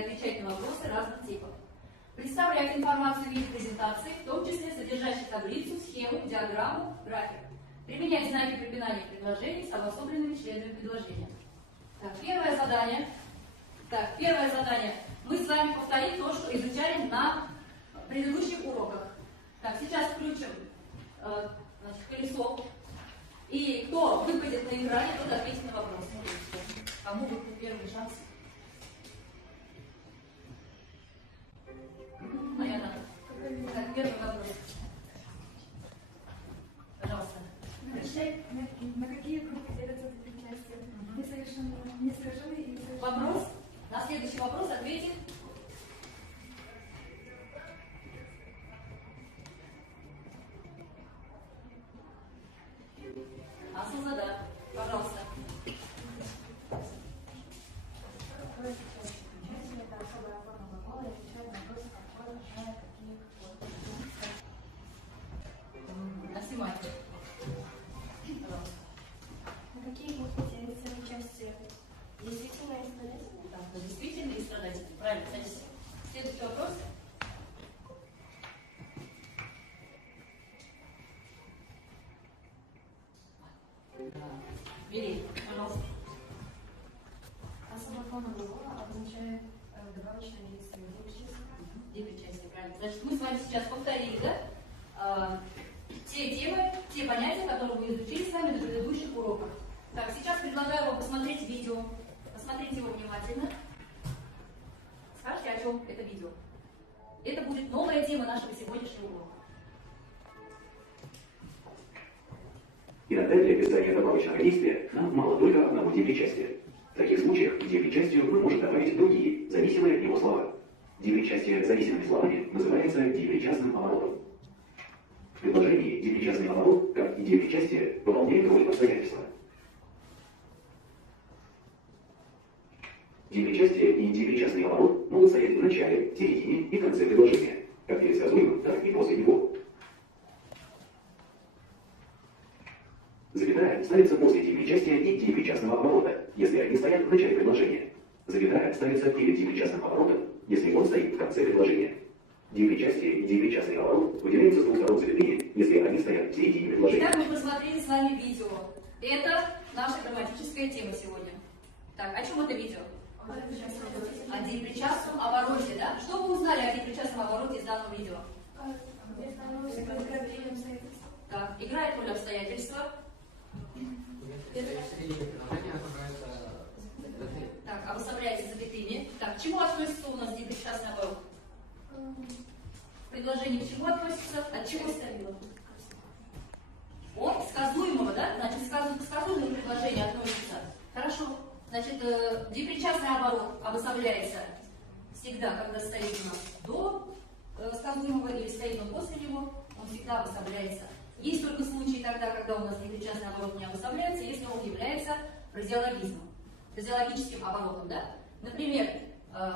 отвечать на вопросы разных типов. Представлять информацию в виде презентации, в том числе содержащей таблицу, схему, диаграмму, график. Применять знаки препинания предложений с обособленными членами предложения. Первое задание. Мы с вами повторим то, что изучали на предыдущих уроках. Сейчас включим колесо. И кто выпадет на экране, тот ответит на вопрос. Кому будет первый шанс? Первый вопрос. Пожалуйста. На какие группы делятся причастия? Несовершенные и несовершенные? Вопрос. На следующий вопрос ответит. Асузада. Пожалуйста. Насимайте. На какие группы делятся причастия? Действительно и страдательные? Действительно и страдательные. Правильно. Садись. Следующий вопрос. Бери, пожалуйста. Особая форма глагола означает добавочное действие. Где причастие, правильно. Значит, мы с вами сейчас повторили, да? Те темы, те понятия, которые вы изучили с вами на предыдущих уроках. Сейчас предлагаю вам посмотреть видео. Посмотрите его внимательно. Скажите, о чем это видео. Это будет новая тема нашего сегодняшнего урока. Иногда для описания добавочного действия нам мало только одного депричастия. В таких случаях к депричастию мы можем добавить другие, зависимые от него слова. Депричастие зависимыми словами называется депричастным оборотом. В предложении депричастный оборот, как и депричастие, выполняет роль обстоятельства. Депричастие и депричастный оборот могут стоять в начале, середине и конце предложения, как перед сказуемым, так и после него. Запятая ставится после депричастия и депричастного оборота, если они стоят в начале предложения. Запятая ставится перед депричастным оборотом, если он стоит в конце предложения. Депричастие и депричастный оборот выделяются с двух сторон запятыми, если они стоят в середине предложения. Итак, мы посмотрели с вами видео. Это наша грамматическая тема сегодня. О чем это видео? О депричастном обороте, да? Что вы узнали о депричастном обороте из данного видео? Играет роль обстоятельства. Обособляется запятыми. К чему относится у нас депричастный оборот? Предложение к чему относится? От чего ставило? От сказуемого, да? Значит, к сказуемому предложению относится. Хорошо. Значит, депричастный оборот обособляется всегда, когда стоит у нас до сказуемого или стоит он после него, он всегда обособляется. Есть только случаи тогда, когда у нас депричастный оборот не обособляется, если он является фразеологизмом, фразеологическим оборотом, да? Например,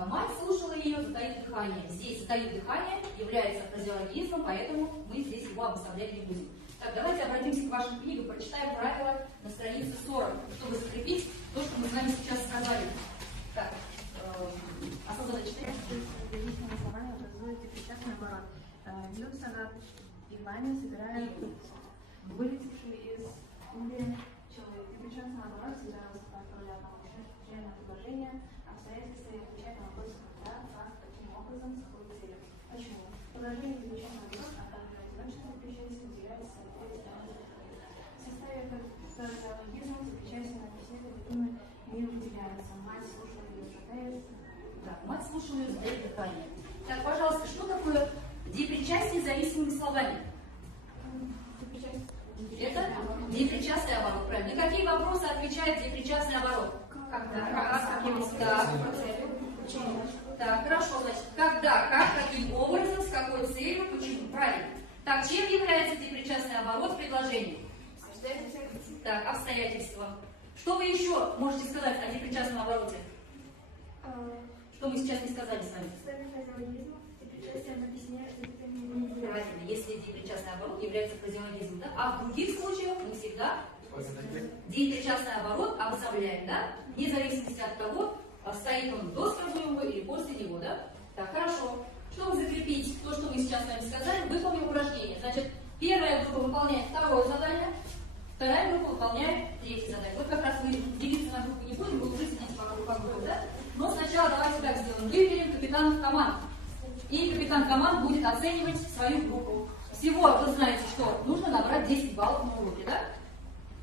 мать слушала ее, затаив дыхание. Здесь затаив дыхание является фразеологизмом, поэтому мы здесь его обособлять не будем. Давайте обратимся к вашим книгам, прочитаем правила на странице 40, чтобы закрепить то, что мы с вами сейчас сказали. Осознанно читаем. Различными словами образует депричастный оборот. Делятся на пивами, собирая вылетевший из угля человек. Депричастный оборот всегда выступает в роли одного члена предложения, обстоятельства и отвечает на вопрос когда, как, каким образом, с какой целью. Почему? Предложение депричастный оборот, а также одиночное причастие выделяется в составе фразеологизма заключается на все какими не выделяются. Мать слушала ее, затаив. Мать слушала ее, затаив дыхание. Пожалуйста, что такое депричастие зависимыми словами? Это депричастный оборот, правильно. На какие вопросы отвечает депричастный оборот? Когда, почему? Хорошо, значит, когда, как, каким образом, с какой целью, почему? Правильно. Чем является депричастный оборот в предложении? Обстоятельства. Что вы еще можете сказать о депричастном обороте? Что мы сейчас не сказали с вами? Правильно, если депричастный оборот является фразеологизмом, да? А в других случаях мы всегда депричастный оборот обособляем, да? Вне зависимости от того, стоит он до сказуемого или после выберем капитанов команд. И капитан команд будет оценивать свою группу. Всего вы знаете, что нужно набрать 10 баллов на уроке, да?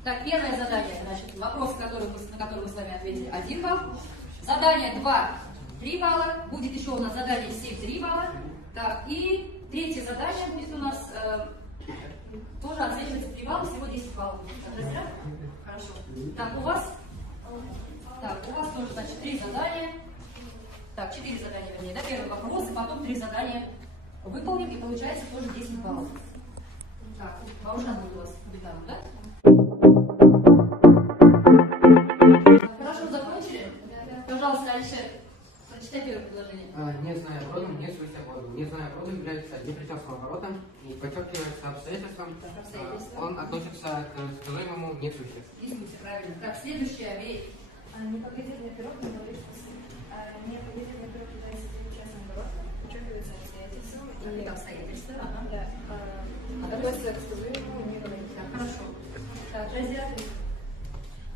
Так, первое задание, значит, вопрос, на который мы с вами ответили, 1 балл. Задание 2, 3 балла. Будет еще у нас задание 7, 3 балла. Так, и третье задание будет у нас тоже оценивается 3 балла, всего 10 баллов. Друзья? Хорошо. Так, у вас тоже, значит, 3 задания. Так, 4 задания, вернее, да? Первый вопрос, и потом 3 задания выполним, и получается тоже 10 баллов. Так, Баушан будет у вас капитаном, да? Хорошо, закончили? Пожалуйста, Алишер, прочитай первое предложение. Не зная оборотом, не свойся обороту. Не зная оборота является непричастным оборотом и подчеркивается обстоятельством. Он относится к сказуемому не существу. Не смейся, правильно. Так, следующее, Верь. Не поглядев на пирог, не говорит вкусы. Не поглядев на пирог является непричастным оборотом, подчеркивается обстоятельством. И обстоятельства, ага. Да. Относится к сказуемому не говорит. Так, хорошо. Так, Жазия.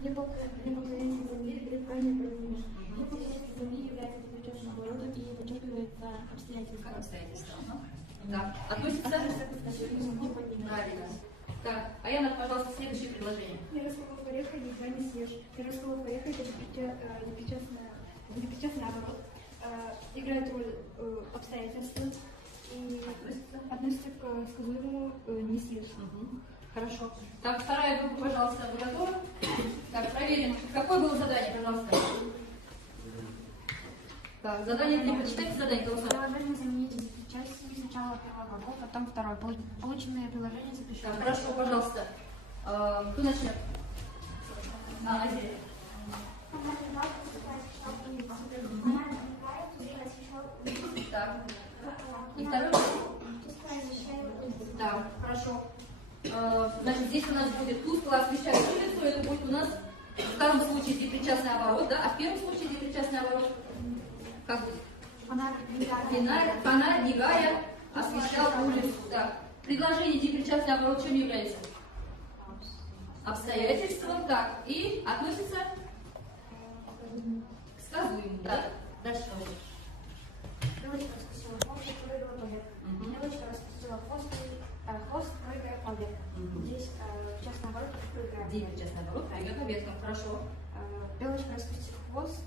Непоклонение земли говорит правильное проведение. Непоклонение земли является непричастным оборотом и подчеркивается обстоятельства. Как обстоятельства? Ага. Так, относится? Правильно. Так, Аяна, пожалуйста, следующее предложение. Не расколов ореха никогда не съешь. Не расколов ореха это непричастный оборот. Играет роль обстоятельства и относится к сказуемому не съешь. Хорошо. Так, вторая группа, пожалуйста, вы готовы? Так, проверим. Какое было задание, пожалуйста? Так, задание 3. Почитайте задание, голоса. Приложение замените часть сначала первый глагол, потом второй. Полученные приложения запишите. Так, хорошо, пожалуйста. Кто начнет? Азия. Так. И второй? Да, хорошо. Значит, здесь у нас будет тускло освещающее лицо, это будет у нас в втором случае депричастный оборот, да, а в первом случае депричастный оборот как будет? Фонарь, мигая, освещал улицу. Да. Предложение депричастный оборот чем является? Обстоятельством, так, и относится к сказуемому, да? Дальше что будет? Девочка распустила хвост и прыгала по веткам. Девочка распустила хвост, прыгая по веткам. Здесь частный оборот прыгая. Депричастный оборот, прыгая по веткам, хорошо. Белочка распустила хвост,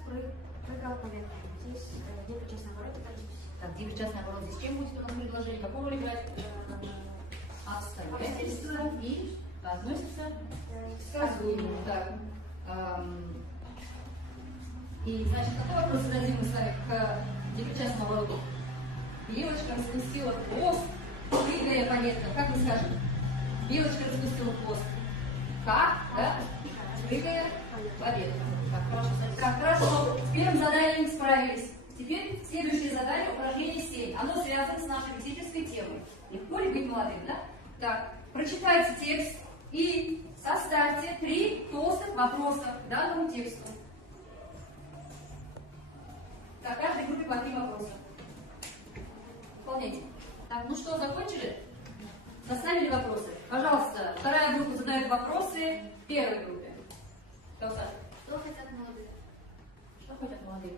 прыгала по веткам. Здесь депричастный оборот это Так, депричастный оборот здесь чем будет у нас предложение? Какую роль играет? Обстоятельства и относится к сказуемому. Так. И, значит, какой вопрос зададим мы с вами к депричастному обороту? Белочка распустила хвост, прыгая по веткам. Как мы скажем? Белочка распустила хвост. Как? Да? Прыгая по веткам. Так, хорошо. Так, хорошо. С первым заданием справились. Теперь следующее задание, упражнение 7. Оно связано с нашей физической темой. Легко ли быть молодым, да? Так, прочитайте текст и составьте 3 толстых вопроса к данному тексту. Так, каждой группе по 3 вопроса. Выполняйте. Так, ну что, закончили? Составили вопросы? Пожалуйста, вторая группа задает вопросы первой группе. Каусар. Что хотят молодые? Что хотят молодые?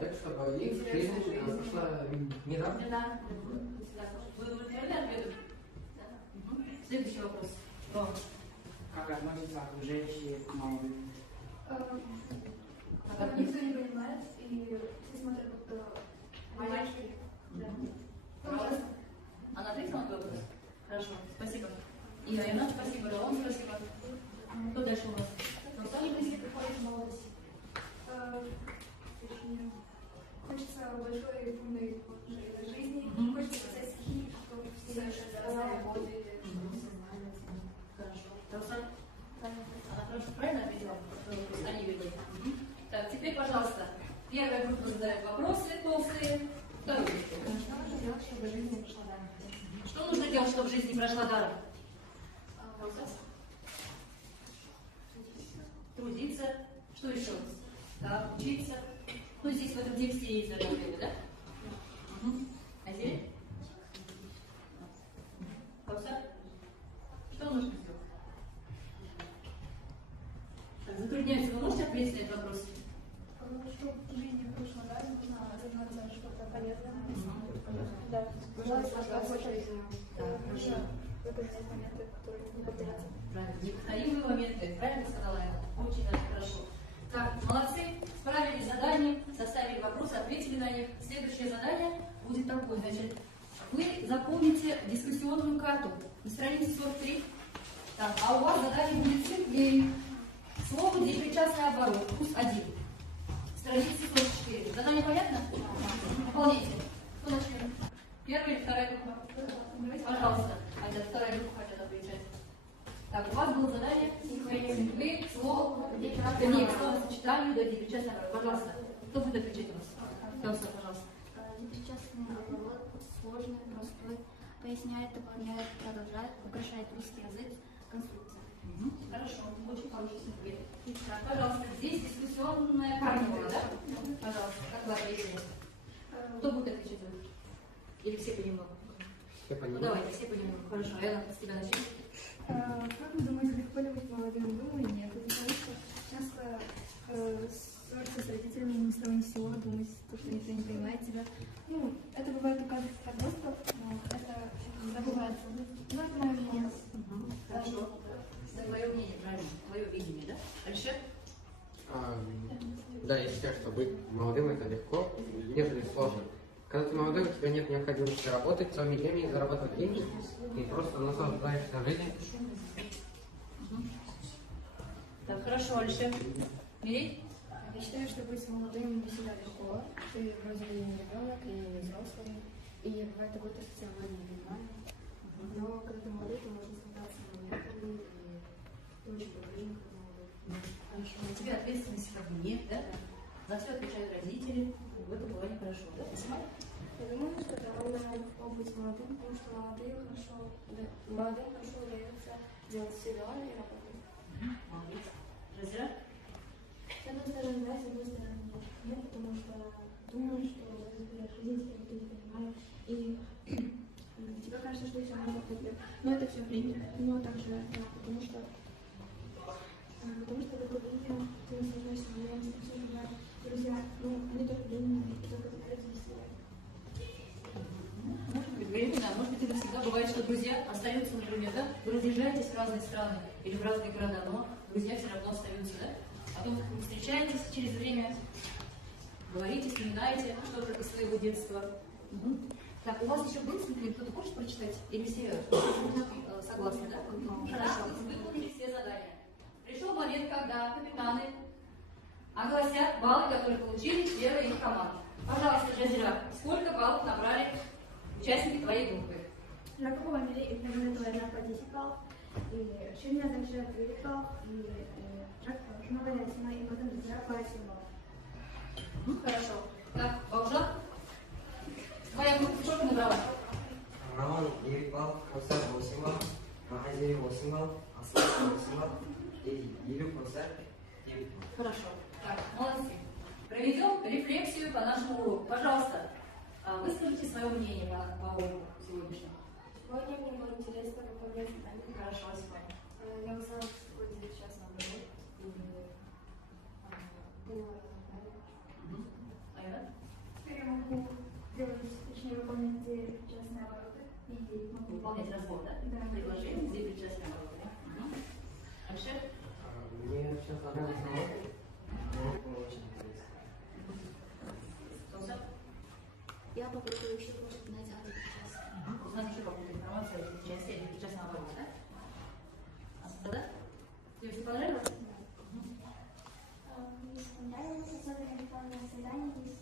Так, чтобы их жизнь прошла недавно. Да. Вы удовлетворены ответом? Да. Следующий вопрос. Рома. Как относится к женщине к молодым? Никто не понимает, и все смотрят будто мальчики. Да. Ужасно. Она ответила на твой вопрос? Хорошо, спасибо. И Айна, спасибо, Ролан, спасибо. Кто дальше у нас? Кто не близко приходит в молодость? Хочется большой умной жизни, хочется писать стихи, чтобы все работали. Хорошо. Руслан? Она хорошо, правильно ответила? Они видели. Так, теперь, пожалуйста, первая группа задает вопросы толстые. Вторую группу. Что нужно делать, чтобы жизнь не прошла даром? Что нужно делать, чтобы жизнь не прошла даром? Трудиться. Что еще? Да, учиться. Ну, здесь в этом тексте есть задание, да? Азель? Каусар? Что нужно сделать? Так, затрудняется. Вы можете ответить на этот вопрос? Чтобы жизнь не прошла даром, Да. Пожалуйста, Пожалуйста, пожалуйста. Да, хорошо. выполнять моменты, которые не повторятся. Правильно. Неповторимые моменты. Правильно сказала я? Очень даже хорошо. Так, молодцы. Справились с заданием, составили вопросы, ответили на них. Следующее задание будет такое. Значит, вы запомните дискуссионную карту на странице 43. Так, а у вас задание будет цифры. Слово, где причастный оборот. Пусть один. Страница 44. Задание понятно? Выполните. Кто начнет? Первая или вторая группа? Пожалуйста. Хотя вторая группа хотят отвечать. Так, у вас было задание. Вы слово, нет, словосочетание, да, причастный оборот. Пожалуйста. Кто будет отвечать у нас? Пожалуйста, пожалуйста. Непричастный оборот сложный, простой, поясняет, дополняет, продолжает, украшает русский язык, конструкция. Хорошо, очень хороший ответ. Так, пожалуйста, здесь дискуссионная карта, да? Пожалуйста, как вы ответили? Кто будет отвечать? Или все понемногу? Все Ну понимают. давайте, все понемногу. Хорошо, я с тебя начну. Как вы думаете, легко ли быть молодым? Думаю, нет. Потому что часто ссориться с родителями ни с того ни с сего, думать, что никто не понимает тебя. Ну, это бывает у каждых подростков, но это забывается. Ну, это мое мнение. Хорошо. Это твое мнение, правильно? Твое видение, да? Алишер? Да, я считаю, что быть молодым это легко, нежели сложно. Когда ты молодой, у тебя нет необходимости работать целыми днями, зарабатывать деньги, и просто наслаждаешься жизнью. Так, хорошо, Алишер. Мирей? Я считаю, что быть молодым не всегда легко. Ты вроде бы не ребенок и не взрослый, и бывает такое, что тебя мама не понимает. Но когда ты молодой, ты можешь наслаждаться моментами, и ты очень добрый, как молодой. Хорошо. На тебя ответственности как бы нет, да? За все отвечают родители. В этом плане хорошо, да? Я думаю, что довольно легко быть молодым, потому что молодым хорошо удается делать все дела и работать. Молодец. Жазира? С одной стороны, да, с другой стороны, нет, потому что думаю, что родители никто не понимает, и тебе кажется, что все можно купить. Но это все время. Но также, да, потому что в другое время ты наслаждаешься моментом, все же друзья, ну, они только временные, и только ради себя. Может быть, временно, а может быть, это всегда бывает, что друзья остаются, например, да? Вы разъезжаетесь в разные страны или в разные города, но друзья все равно остаются, да? Потом вы встречаетесь через время, говорите, вспоминаете что-то из своего детства. Так, у вас еще был случай, кто-то хочет прочитать? Или все согласны, да? Хорошо. Вы выполнили все задания. Пришел момент, когда капитаны огласят баллы, которые получили члены их команд. Пожалуйста, Жазира, сколько баллов набрали участники твоей группы? На каком мере экзамену одна по 10 баллов, и решение также 9 баллов, и журналная тема, и потом друзья по 7 баллов. Хорошо. Так, Баужан, твоя группа сколько набрала? Роман 9 баллов, Каусар 8 баллов, Магазин 8 баллов, Аслан 8 баллов, и Илюк Каусар 9 баллов. Хорошо. Так, молодцы. Проведем рефлексию по нашему уроку. Пожалуйста, выскажите свое мнение по уроку сегодняшнему. Сегодня мне было интересно выполнять задание. Хорошо, Асифа. Я узнала, что будет сейчас наоборот, и поняла задание. Айрат? Теперь я могу делать, точнее, выполнять частные обороты и могу Выполнять разбор, да? Да. Предложение, где причастие обороты. Алишер? Мне сейчас понравилось на уроке, мне было очень интересно. Каусар? Я попробую еще больше узнать о этой части. Узнать еще какую-то информацию о причастии или причастном обороте, да? Да? Тебе все понравилось? Мне понравилось, особенно выполнять задание из